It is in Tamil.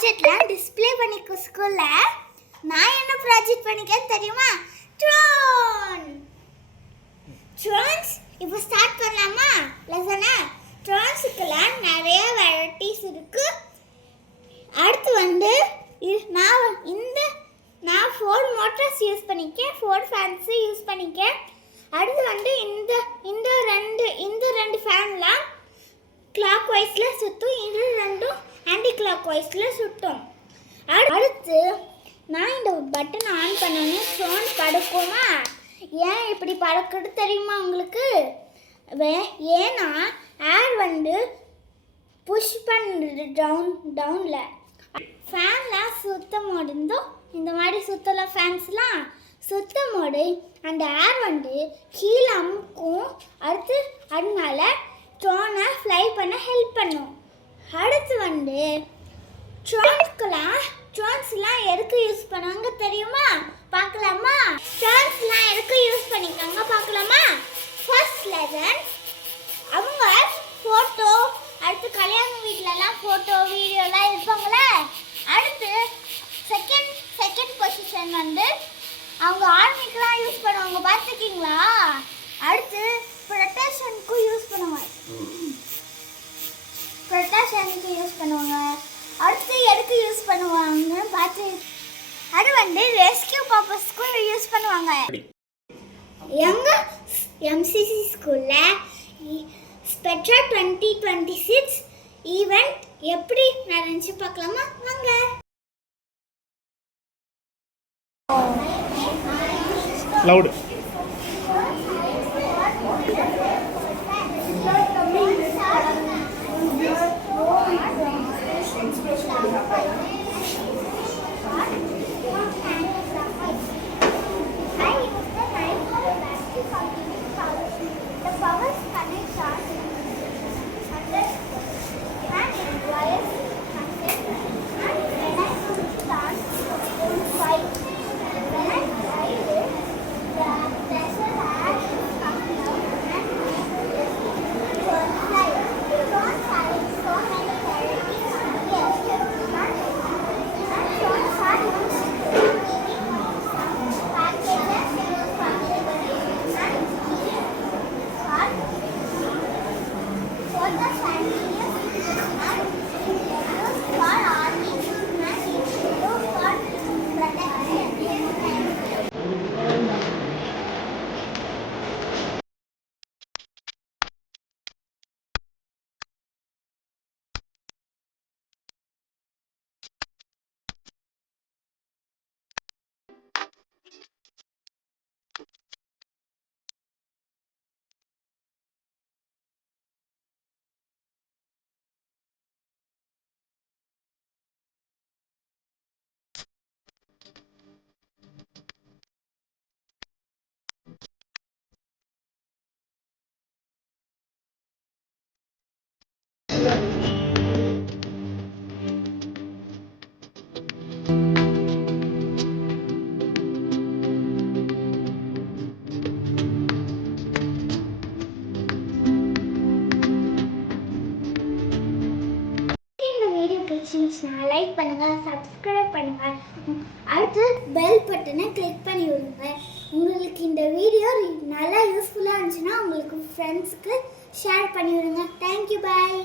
ப்ராஜெக்ட்லாம் டிஸ்ப்ளே பண்ணிக்க ஸ்கூல்ல. நான் என்ன ப்ராஜெக்ட் பண்ணிக்கேன்னு தெரியுமா? ட்ரோன்ஸ். இப்போ ஸ்டார்ட் பண்ணலாமா லெசனை? ட்ரோன்ஸுக்கெல்லாம் நிறைய வெரைட்டிஸ் இருக்கு. அடுத்து நான் ஃபோர்ட் மோட்டார்ஸ் யூஸ் பண்ணிக்கேன், ஃபோர்ட் ஃபேன்ஸு யூஸ் பண்ணிக்கேன். அடுத்து இந்த ரெண்டு ஃபேன்லாம் கிளாக் வைஸில் சுற்றும், இது ரெண்டும் ஆன்டி கிளாக் வைஸில் சுற்றும். அடுத்து நான் இந்த பட்டன் ஆன் பண்ணோன்னே ட்ரோன் பறக்குமா? ஏன் இப்படி பறக்குது தெரியுமா உங்களுக்கு? ஏன்னா ஏர் புஷ் பண்ணுறது டவுனில். ஃபேன்லாம் சுத்தம் போது இந்த மாதிரி சுற்றலாம். ஃபேன்ஸ்லாம் சுத்தம் போது அந்த ஏர் கீழே அமுக்கும். அதனால ட்ரோனை ஃப்ளை பண்ண ஹெல்ப் பண்ணும். அடுத்து ட்ரோன்ஸ்லாம் எதுக்கு யூஸ் பண்ணுவாங்க தெரியுமா? பார்க்கலாமா? ட்ரோன்ஸ்லாம் எதுக்கு யூஸ் பண்ணிக்காங்க பார்க்கலாமா? ஃபர்ஸ்ட் லெசன் அவங்க ஃபோட்டோ, அடுத்து கல்யாண வீட்டிலலாம் ஃபோட்டோ வீடியோலாம் இருப்பாங்களே. அடுத்து செகண்ட் பொசிஷன் அவங்க ஆர்மிக்கெலாம் யூஸ் பண்ணுவாங்க, பார்த்துருக்கீங்களா? அடுத்து ப்ரொடெக்ஷனுக்கு யூஸ் பண்ணுவாங்க. அடுத்து எதுக்கு யூஸ் பண்ணுவாங்கன்னு பார்த்து அது ரெஸ்கியூ பர்பஸ்க்கு யூஸ் பண்ணுவாங்க. எங்கள் எம்சிசி ஸ்கூலில் ஸ்பெட்ரா 2026 ஈவெண்ட் எப்படி நடந்துச்சு பார்க்கலாமா? வாங்க. லவுட். லைக் பண்ணுங்க, சப்ஸ்கிரைப் பண்ணுங்க, அடுத்து பெல் பட்டனை கிளிக் பண்ணி விடுங்க. உங்களுக்கு இந்த வீடியோ நல்லா யூஸ்ஃபுல்லாக இருந்துச்சுன்னா உங்களுக்கு ஃப்ரெண்ட்ஸுக்கு ஷேர் பண்ணி விடுங்க. தேங்க்யூ, பாய்.